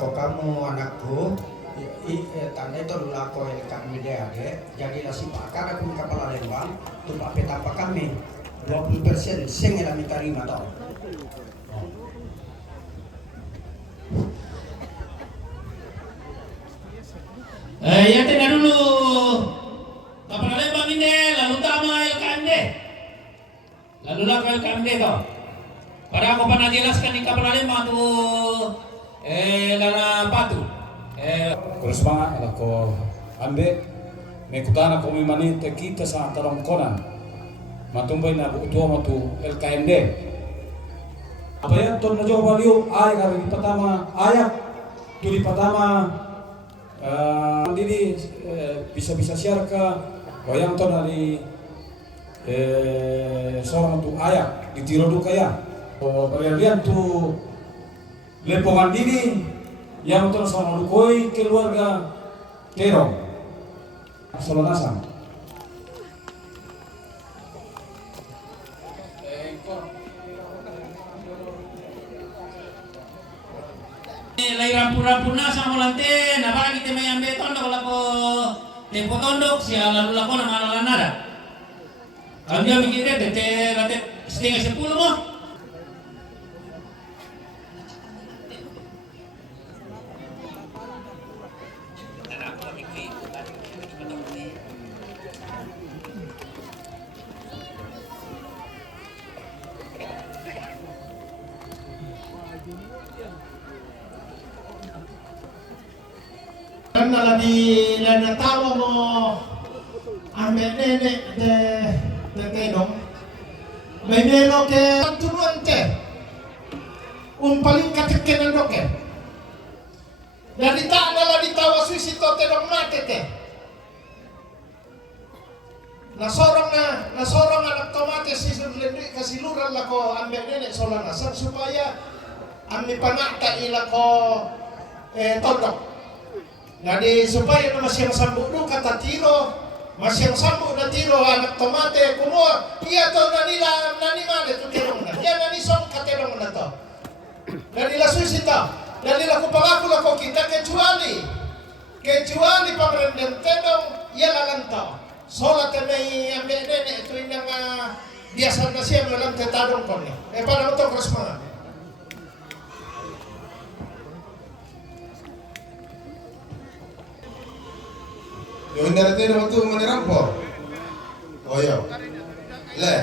lako kamu anakku, tanda itu dulu lako yang kami ade, jadilah si pakar aku kapal Lembang, tumpak petapa kami 20% sing yang kami terima tau. Ya tena dulu kapal Lembang ini, lalu tama LKMD, lalu lah LKMD toh. Pada aku pernah jelaskan di kapal Lembang tuh, lana patu. Terus semangat ako ambe may kutana ko may manite kita sa tarongkonan matumbay na buto matu LKMD apa ya ton na jo baliu ay kami pertama ayak tu di pertama dili bisa share ka wayang ton dari seorang tu ayak di tirodu kaya lihat tu lepongan dini yang terus sama lukoi keluarga Terong Solonasang. Lai rampu-rampu na sama lante, nabagi kita may ambe tondok lako tempo tondok siya lalu lako na malalan nada. Kami dia mikir tete setengah 10 mo. Karena di lana tawa mo ame nenek de tenong may melo ke turuan te paling katekenan doke dari tak adalah di tawa suisi to tenong mate te na sorong anak tomate si lebih kasih luran lako ame nenek solana supaya ame panakta ilako tondok. Jadi supaya masih yang sambut dulu kata tiro, masih yang sambut na tiro anak tomate kumur, iya to nani mana tu terong na, iya nani song katerong na to. Dari lasu sita, dari laku pangaku lako kita kecuali pemerintahan tenong, iya lalantau. Solat kami ambil nenek itu yang biasa nasi yang dalam tetadong kone. Pada untuk resma. Yung daratay na ito manirampo. O yun. Le.